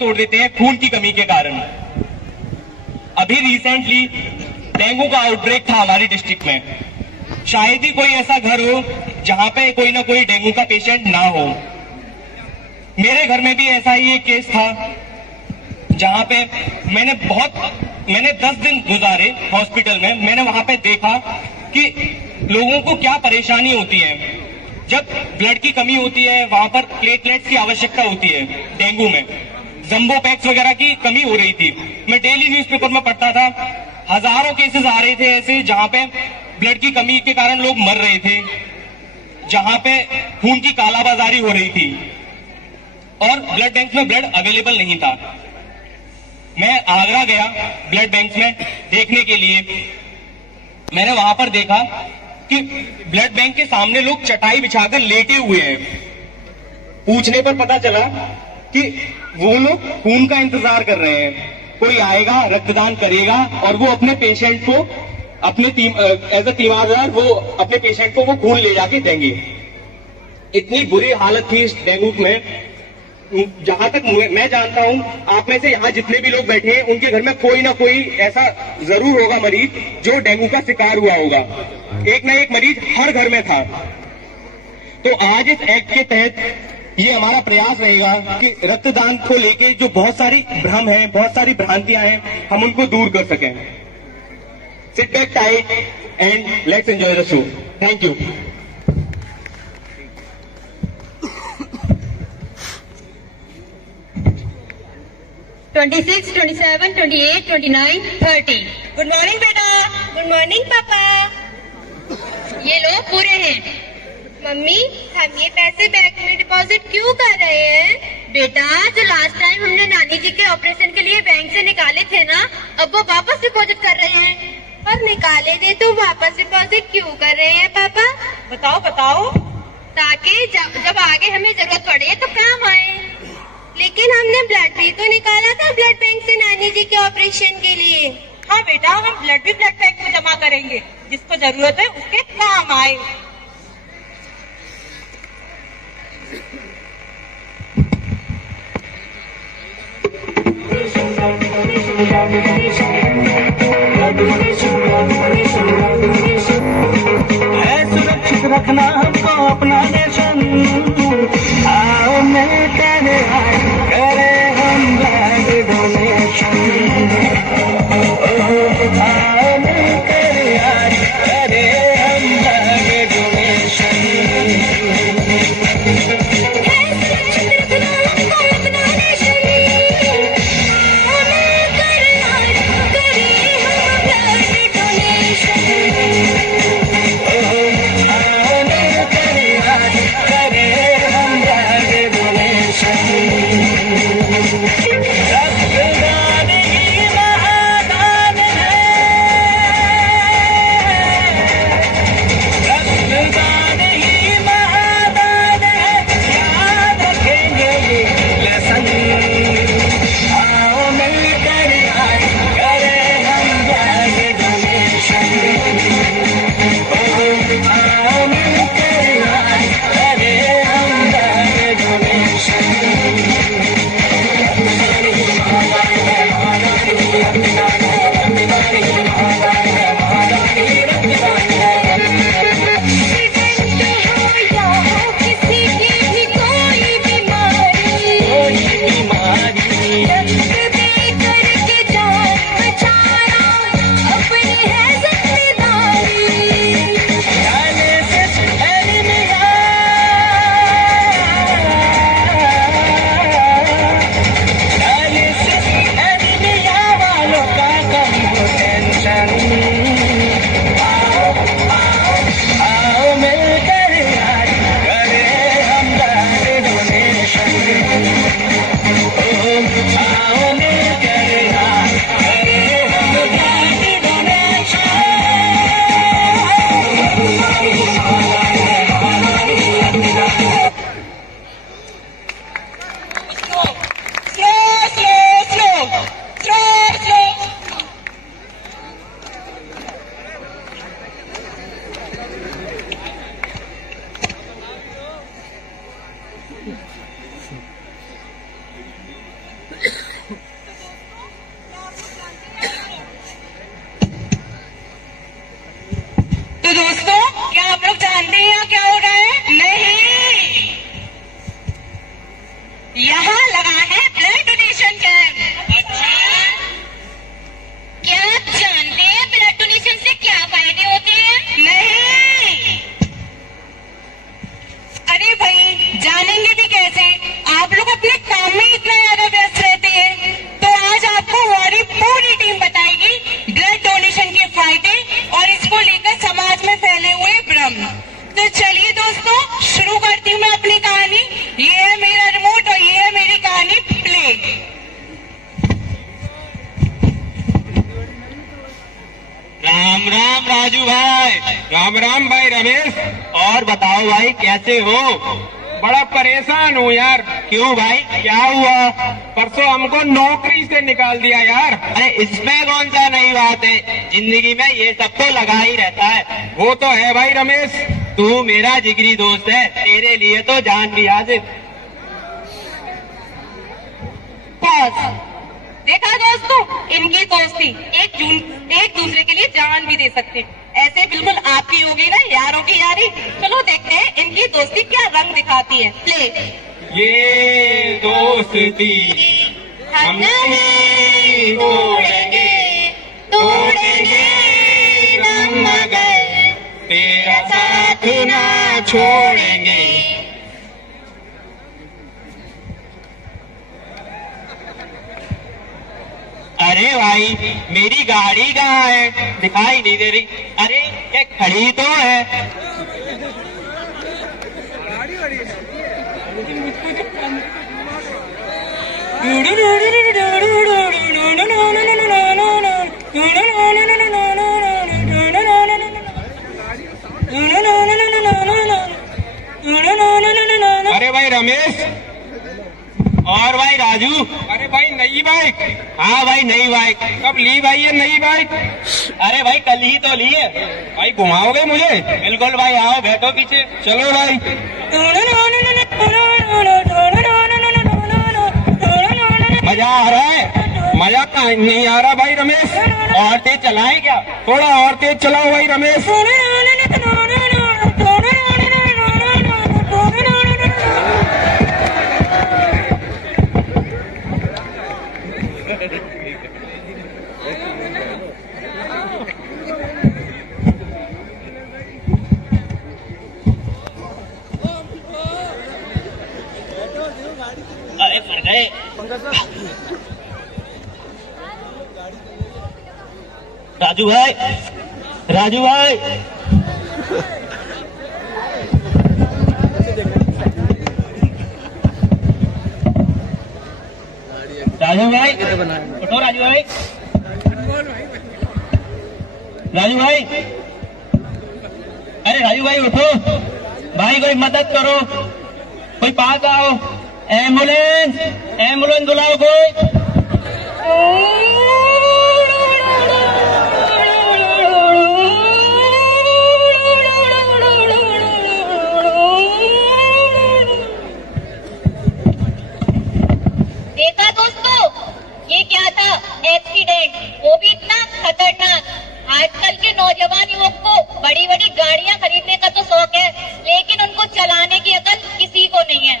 तोड़ देते हैं खून की कमी के कारण। अभी रिसेंटली डेंगू का आउटब्रेक था हमारी डिस्ट्रिक्ट में। शायद ही कोई ऐसा घर हो जहां पे कोई ना कोई डेंगू का पेशेंट ना हो। मेरे घर में भी ऐसा ही एक केस था जहां पे मैंने 10 दिन गुजारे हॉस्पिटल में। मैंने वहां पे देखा कि लोगों को क्या परेशानी होती है जब ब्लड की कमी होती है। वहां पर प्लेटलेट्स की आवश्यकता होती है। डेंगू में जंबो पैक्स वगैरह की कमी हो रही थी। मैं डेली न्यूज़पेपर में पढ़ता था, हजारों केसेस आ रहे थे ऐसे जहां पे ब्लड की कमी के कारण लोग मर रहे थे, जहां पे खून की कालाबाजारी हो रही थी और ब्लड बैंक में ब्लड अवेलेबल नहीं था। मैं आगरा गया ब्लड बैंक में देखने के लिए। मैंने वहां पर देखा कि ब्लड बैंक के सामने लोग चटाई बिछाकर लेटे हुए हैं। पूछने पर पता चला कि वो लोग खून का इंतजार कर रहे हैं, कोई आएगा रक्तदान करेगा और वो अपने पेशेंट को एज अ तीमारदार वो अपने पेशेंट को वो खून ले जाके देंगे। इतनी बुरी हालत थी इस डेंगू में। जहां तक मैं जानता हूं, आप में से यहाँ जितने भी लोग बैठे हैं उनके घर में कोई ना कोई ऐसा जरूर होगा मरीज जो डेंगू का शिकार हुआ होगा। एक ना एक मरीज हर घर में था। तो आज इस एक्ट के तहत ये हमारा प्रयास रहेगा कि रक्तदान को लेके जो बहुत सारी भ्रम है, बहुत सारी भ्रांतियां हैं, हम उनको दूर कर सकें। Sit back tight and let's enjoy the show. Thank you. 26, 27, 28, 29, 30। Good morning बेटा। गुड मॉर्निंग पापा। ये लो पूरे हैं। मम्मी, हम ये पैसे बैंक में डिपॉजिट क्यों कर रहे हैं? बेटा, जो लास्ट टाइम हमने नानी जी के ऑपरेशन के लिए बैंक से निकाले थे ना, अब वो वापस डिपॉजिट कर रहे हैं। और निकाले थे तो वापस डिपॉजिट क्यों कर रहे हैं पापा? बताओ बताओ। ताकि जब आगे हमें जरूरत पड़े तो काम आए। लेकिन हमने ब्लड भी तो निकाला था ब्लड बैंक से नानी जी के ऑपरेशन के लिए। हाँ बेटा, हम ब्लड भी ब्लड बैंक में जमा करेंगे, जिसको जरूरत है उसके काम आए। सुरक्षित रखना हमको अपना नेशन। आओ मिलकर करे हम ब्लड डोनेशन। आओ मिलकर करे हम ब्लड डोनेशन। राजू भाई। राम राम भाई रमेश। और बताओ भाई कैसे हो? बड़ा परेशान हूँ यार। क्यों भाई, क्या हुआ? परसों हमको नौकरी से निकाल दिया यार। अरे इसमें कौन सा नई बात है, जिंदगी में ये सब तो लगा ही रहता है। वो तो है भाई रमेश। तू मेरा जिगरी दोस्त है, तेरे लिए तो जान भी हाजिर। देखा दोस्तों, इनकी दोस्ती एक दूसरे के लिए जान भी दे सकते। ऐसे बिल्कुल आपकी होगी ना यारों की यारी। चलो देखते हैं इनकी दोस्ती क्या रंग दिखाती है। प्ले। ये दोस्ती हम नहीं तोड़ेंगे, तोड़ेंगे हम मगर तेरा साथ ना छोड़ेंगे। अरे भाई मेरी गाड़ी कहाँ है, दिखाई नहीं दे रही। अरे ये खड़ी तो है। अरे भाई रमेश। और भाई राजू। अरे भाई नई बाइक। हाँ भाई नई बाइक। कब ली भाई ये नई बाइक? अरे भाई कल ही तो ली है। भाई घुमाओगे मुझे? बिल्कुल भाई, आओ बैठो पीछे। चलो भाई। मजा आ रहा है? मजा कहाँ नहीं आ रहा भाई रमेश। और तेज चलाएं क्या? थोड़ा और तेज चलाओ भाई रमेश। अरे फट गए। राजू भाई, राजू भाई। राजू भाई उठो, राजू भाई। राजू भाई, अरे राजू भाई उठो भाई, कोई मदद करो, कोई पास आओ। एम्बुलेंस, एम्बुलेंस बुलाओ कोई। देखा दोस्तों, ये क्या था? एक्सीडेंट, वो भी इतना खतरनाक। आजकल के नौजवान युवक को बड़ी बड़ी गाड़ियां खरीदने का तो शौक है, लेकिन उनको चलाने की अकल किसी को नहीं है।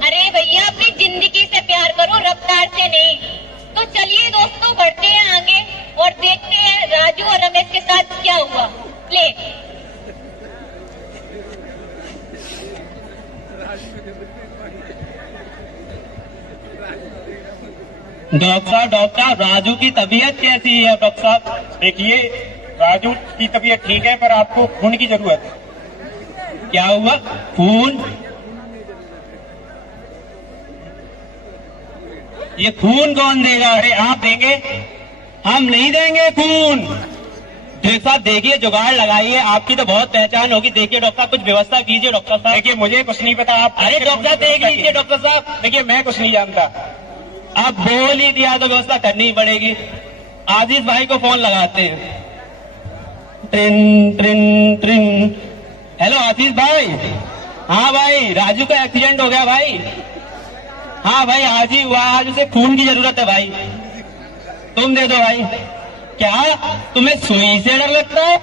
अरे भैया, अपनी जिंदगी से प्यार करो, रफ्तार से नहीं। तो चलिए दोस्तों, बढ़ते हैं आगे और देखते हैं राजू और रमेश के साथ क्या हुआ। प्ले। डॉक्टर साहब, राजू की तबीयत कैसी है? डॉक्टर साहब देखिए, राजू की तबीयत ठीक है, पर आपको खून की जरूरत है। क्या हुआ? खून? ये खून कौन देगा? अरे आप देंगे? हम नहीं देंगे खून। जैसा देखिए, जुगाड़ लगाइए, आपकी तो बहुत पहचान होगी। देखिए डॉक्टर साहब, कुछ व्यवस्था कीजिए। डॉक्टर साहब देखिए, मुझे कुछ नहीं पता। आप अरे डॉक्टर देख लीजिए। डॉक्टर साहब देखिए, मैं कुछ नहीं जानता। आप बोल ही दिया तो व्यवस्था करनी ही पड़ेगी। आजीज भाई को फोन लगाते हैं। ट्रिन ट्रिन ट्रिन। हेलो आशीष भाई। हाँ भाई, राजू का एक्सीडेंट हो गया भाई। हाँ भाई, आज ही हुआ। आज उसे खून की जरूरत है भाई, तुम दे दो भाई। क्या तुम्हें सुई से डर लगता है?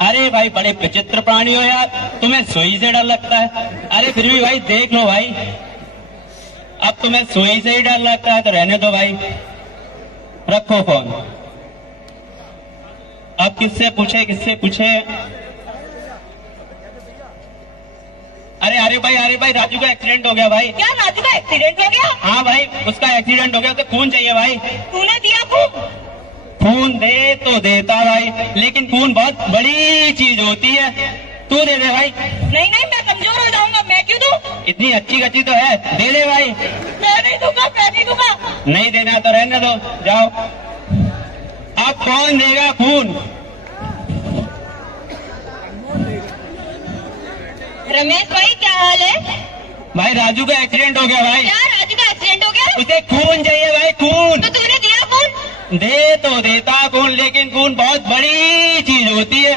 अरे भाई, बड़े विचित्र प्राणी हो यार, तुम्हें सुई से डर लगता है। अरे फिर भी भाई देख लो भाई, अब तुम्हें सुई से ही डर लगता है तो रहने दो भाई, रखो फोन। अब किससे पूछे, किससे पूछे? अरे भाई, राजू का एक्सीडेंट हो गया भाई। क्या राजू का एक्सीडेंट हो गया? हाँ भाई, उसका एक्सीडेंट हो गया, उसे खून चाहिए भाई। तूने दिया खून? खून दे तो देता भाई, लेकिन खून बहुत बड़ी चीज होती है। तू दे दे भाई। नहीं, मैं कमजोर हो जाऊंगा, मैं क्यों दूं? इतनी अच्छी गच्ची तो है, दे दे भाई। मैं नहीं दूंगा। नहीं देना तो रहने दो, जाओ। अब कौन देगा खून? रमेश भाई क्या हाल है? भाई राजू का एक्सीडेंट हो गया भाई। क्या राजू का एक्सीडेंट हो गया? उसे खून चाहिए भाई, खून। तो तूने दिया खून? दे तो देता खून, लेकिन खून बहुत बड़ी चीज होती है।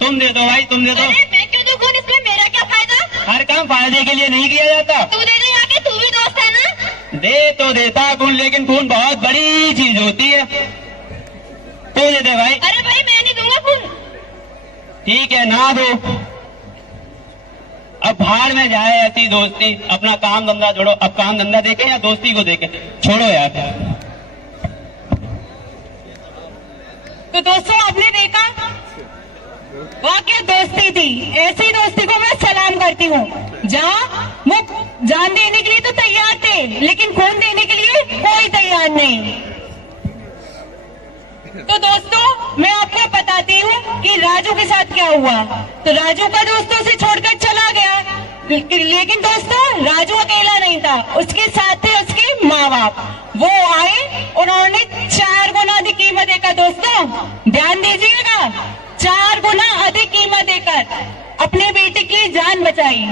तुम दे दो भाई, तुम दे दो। अरे मैं क्यों दूं खून, इसमें मेरा क्या फायदा? हर काम फायदे के लिए नहीं किया जाता। तू दे दे आके, तू भी दोस्त है ना? दे तो देता खून, लेकिन खून बहुत बड़ी चीज होती है। तू दे दे भाई। अरे भाई मैं नहीं दूंगा खून। ठीक है, ना दो। अब भाड़ में जाए ऐसी दोस्ती, अपना काम धंधा छोड़ो। अब काम धंधा देखे या दोस्ती को देखे, छोड़ो यार। तो दोस्तों आपने देखा वह क्या दोस्ती थी। ऐसी दोस्ती को मैं सलाम करती हूँ, जहाँ वो जान देने के लिए तो तैयार थे, लेकिन खून देने के लिए कोई तैयार नहीं। तो दोस्तों मैं आपको बताती हूँ कि राजू के साथ क्या हुआ। तो राजू का दोस्तों से छोड़कर चला गया, लेकिन दोस्तों राजू अकेला नहीं था, उसके साथ थे उसके माँ बाप। वो आए, उन्होंने 4 गुना अधिक कीमत देकर, दोस्तों ध्यान दीजिएगा, 4 गुना अधिक कीमत देकर अपने बेटे की जान बचाई।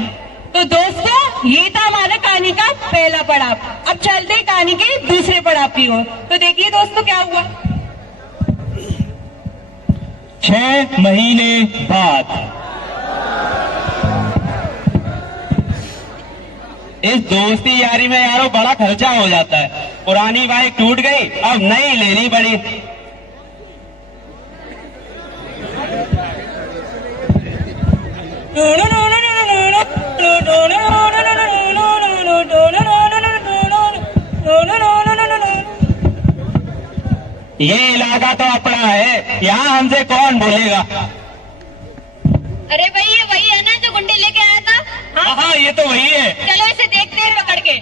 तो दोस्तों ये था हमारा कहानी का पहला पड़ाव। अब चलते कहानी के दूसरे पड़ाव की ओर। तो देखिए दोस्तों क्या हुआ। 6 महीने बाद इस दोस्ती यारी में यारो बड़ा खर्चा हो जाता है। पुरानी बाइक टूट गई, अब नई लेनी पड़ी। ये इलाका तो अपना है, यहाँ हमसे कौन बोलेगा। अरे भाई ये वही है ना जो गुंडे लेके आया था? हाँ हाँ, ये तो वही है। चलो इसे देखते हैं पकड़ के।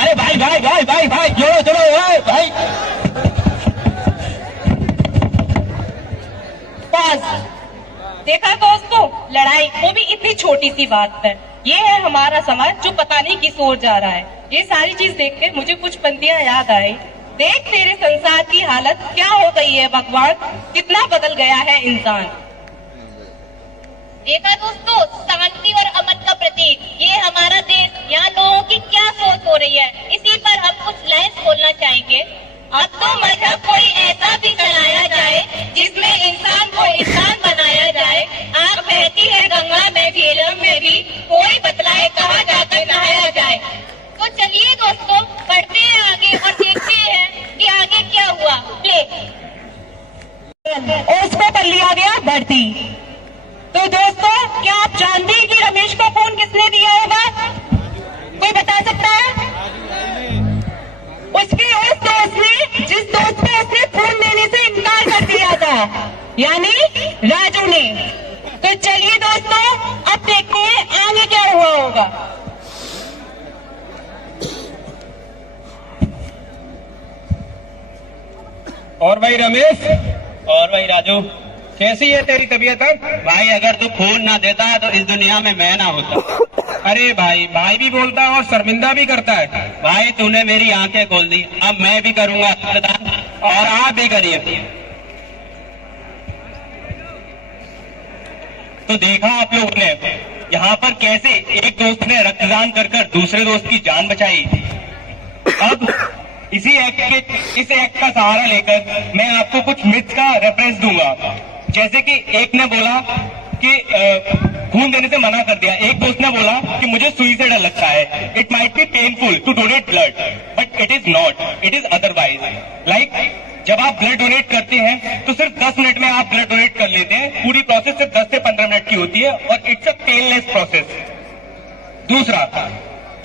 अरे भाई भाई भाई भाई भाई, जोड़ो चलो भाई भाई। बस देखा दोस्तों, लड़ाई वो भी इतनी छोटी सी बात पर। ये है हमारा समाज जो पता नहीं किस ओर जा रहा है। ये सारी चीज देख के मुझे कुछ पंक्तियां याद आई। देख तेरे संसार की हालत क्या हो गई है भगवान, कितना बदल गया है इंसान। देखा दोस्तों, शांति और अमन का प्रतीक ये हमारा देश, यहाँ लोगों की क्या सोच हो रही है, इसी पर हम कुछ लाइन्स बोलना चाहेंगे। अब तो मजहब कोई ऐसा भी चलाया जाए जिसमें इंसान को इंसान बनाया जाए। आग बहती है गंगा में भी, झेलम में भी, कोई बतलाए कहाँ जाकर नहाया जाए। तो चलिए दोस्तों बढ़ते हैं आगे और देखते हैं कि आगे क्या हुआ। प्ले। और उसको कर लिया गया भर्ती। तो दोस्तों क्या आप जानते हैं कि रमेश को फोन किसने दिया होगा? कोई बता सकता है? उसके उस दोस्त ने, जिस दोस्त को उसने फोन देने से इनकार कर दिया था, यानी राजू ने। तो चलिए दोस्तों अब देखते हैं आगे क्या हुआ होगा। और भाई रमेश, और भाई राजू, कैसी है तेरी तबीयत अब? भाई अगर तू खून ना देता तो इस दुनिया में मैं ना होता। अरे भाई, भाई भी बोलता है और शर्मिंदा भी करता है। भाई तूने मेरी आंखें खोल दी, अब मैं भी करूंगा रक्तदान, और आप भी करिए। तो देखा आप लोगों ने यहाँ पर कैसे एक दोस्त ने रक्तदान कर कर दूसरे दोस्त की जान बचाई। अब इस एक्ट का सहारा लेकर मैं आपको कुछ मिथ का रेफरेंस दूंगा। जैसे कि एक ने बोला कि खून देने से मना कर दिया, एक दोस्त ने बोला कि मुझे सुई से डर लगता है, it might be painful to donate blood but it is not, it is otherwise. Like जब आप ब्लड डोनेट करते हैं तो सिर्फ 10 मिनट में आप ब्लड डोनेट कर लेते हैं। पूरी प्रोसेस सिर्फ 10 से 15 मिनट की होती है और इट्स अ पेनलेस प्रोसेस। दूसरा,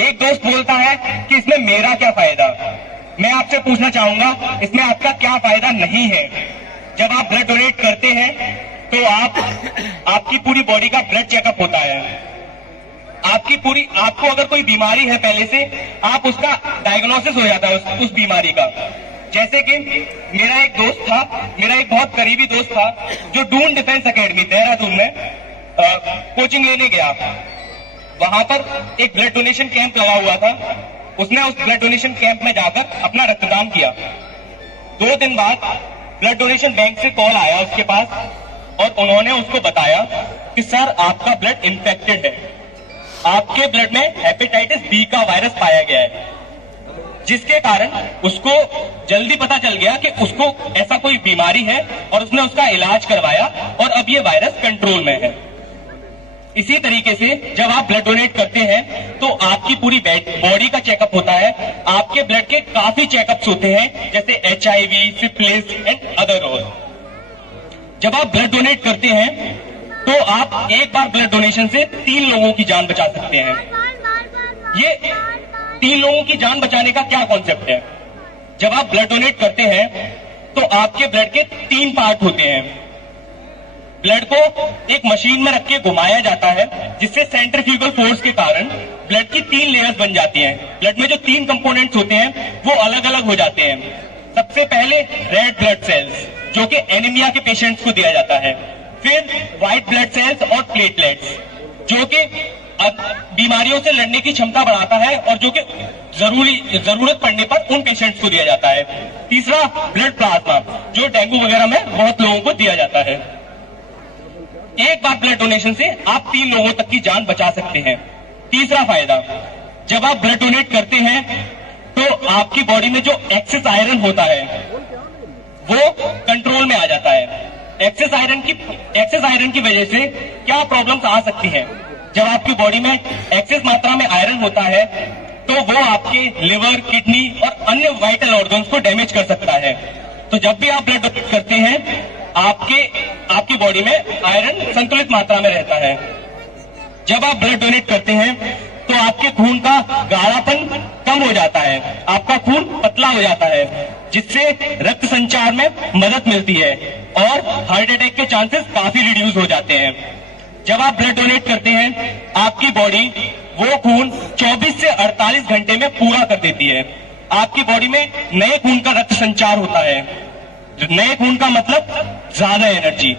एक दोस्त बोलता है कि इसमें मेरा क्या फायदा। मैं आपसे पूछना चाहूंगा, इसमें आपका क्या फायदा नहीं है। जब आप ब्लड डोनेट करते हैं तो आपकी पूरी बॉडी का ब्लड चेकअप होता है। आपको अगर कोई बीमारी है पहले से, आप उसका डायग्नोसिस हो जाता है उस बीमारी का। जैसे कि मेरा एक बहुत करीबी दोस्त था जो डून डिफेंस एकेडमी देहरादून में कोचिंग लेने गया। वहां पर एक ब्लड डोनेशन कैंप लगा हुआ था। उसने उस ब्लड डोनेशन कैंप में जाकर अपना रक्तदान किया। 2 दिन बाद ब्लड डोनेशन बैंक से कॉल आया उसके पास और उन्होंने उसको बताया कि सर आपका ब्लड इन्फेक्टेड है, आपके ब्लड में हेपेटाइटिस बी का वायरस पाया गया है, जिसके कारण उसको जल्दी पता चल गया कि उसको ऐसा कोई बीमारी है और उसने उसका इलाज करवाया और अब ये वायरस कंट्रोल में है। इसी तरीके से जब आप ब्लड डोनेट करते हैं तो आपकी पूरी बॉडी का चेकअप होता है। आपके ब्लड के काफी चेकअप्स होते हैं, जैसे HIV, सिफिलिस एंड अदर और। जब आप ब्लड डोनेट करते हैं तो आप एक बार ब्लड डोनेशन से 3 लोगों की जान बचा सकते हैं। ये 3 लोगों की जान बचाने का क्या कॉन्सेप्ट है? जब आप ब्लड डोनेट करते हैं तो आपके ब्लड के 3 पार्ट होते हैं। ब्लड को एक मशीन में रख के घुमाया जाता है, जिससे सेंट्रीफ्यूगल फोर्स के कारण ब्लड की 3 लेयर्स बन जाती हैं। ब्लड में जो 3 कंपोनेंट्स होते हैं वो अलग अलग हो जाते हैं। सबसे पहले रेड ब्लड सेल्स, जो कि एनीमिया के पेशेंट्स को दिया जाता है। फिर व्हाइट ब्लड सेल्स और प्लेटलेट्स, जो कि बीमारियों से लड़ने की क्षमता बढ़ाता है और जो कि जरूरत पड़ने पर उन पेशेंट्स को दिया जाता है। तीसरा ब्लड प्लाज्मा, जो डेंगू वगैरह में बहुत लोगों को दिया जाता है। एक बार ब्लड डोनेशन से आप 3 लोगों तक की जान बचा सकते हैं। तीसरा फायदा, जब आप ब्लड डोनेट करते हैं तो आपकी बॉडी में जो एक्सेस आयरन होता है वो कंट्रोल में आ जाता है। एक्सेस आयरन की वजह से क्या प्रॉब्लम्स आ सकती हैं? जब आपकी बॉडी में एक्सेस मात्रा में आयरन होता है तो वो आपके लिवर, किडनी और अन्य वाइटल ऑर्गन्स को डैमेज कर सकता है। तो जब भी आप ब्लड डोनेट करते हैं आपकी बॉडी में आयरन संतुलित मात्रा में रहता है। जब आप ब्लड डोनेट करते हैं तो आपके खून का गाढ़ापन कम हो जाता है, आपका खून पतला हो जाता है, जिससे रक्त संचार में मदद मिलती है और हार्ट अटैक के चांसेस काफी रिड्यूस हो जाते हैं। जब आप ब्लड डोनेट करते हैं आपकी बॉडी वो खून 24 से 48 घंटे में पूरा कर देती है। आपकी बॉडी में नए खून का रक्त संचार होता है। नए खून का मतलब ज्यादा एनर्जी।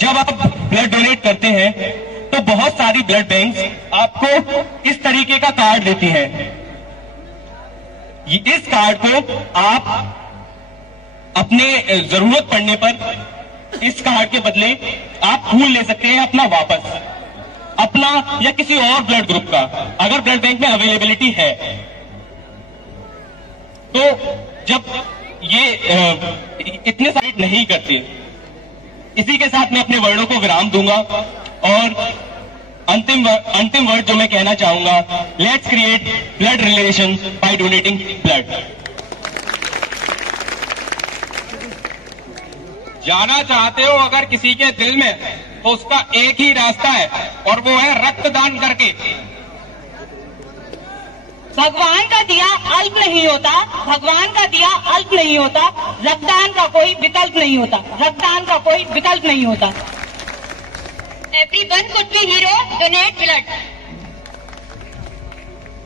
जब आप ब्लड डोनेट करते हैं तो बहुत सारी ब्लड बैंक्स आपको इस तरीके का कार्ड देती हैं। इस कार्ड को आप अपने जरूरत पड़ने पर इस कार्ड के बदले आप खून ले सकते हैं अपना वापस, अपना या किसी और ब्लड ग्रुप का, अगर ब्लड बैंक में अवेलेबिलिटी है। तो जब ये इतने साइड नहीं करते, इसी के साथ मैं अपने वर्डों को विराम दूंगा और अंतिम वर्ड जो मैं कहना चाहूंगा, let's create blood relation bye donating blood. जाना चाहते हो अगर किसी के दिल में, तो उसका एक ही रास्ता है और वो है रक्तदान करके। भगवान का दिया अल्प नहीं होता, भगवान का दिया अल्प नहीं होता, रक्तदान का कोई विकल्प नहीं होता, रक्तदान का कोई विकल्प नहीं होता। Everyone could be hero, donate blood.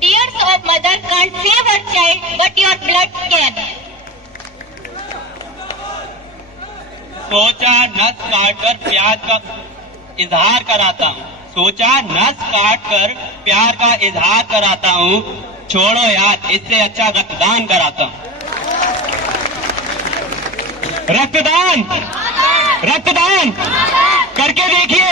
Tears of mother can't save her child, but your blood can. सोचा नस काटकर प्यार का इजहार कराता हूँ, सोचा नस काटकर प्यार का इजहार कराता हूँ, छोड़ो यार इससे अच्छा रक्तदान कराता हूँ। रक्तदान करके देखिए।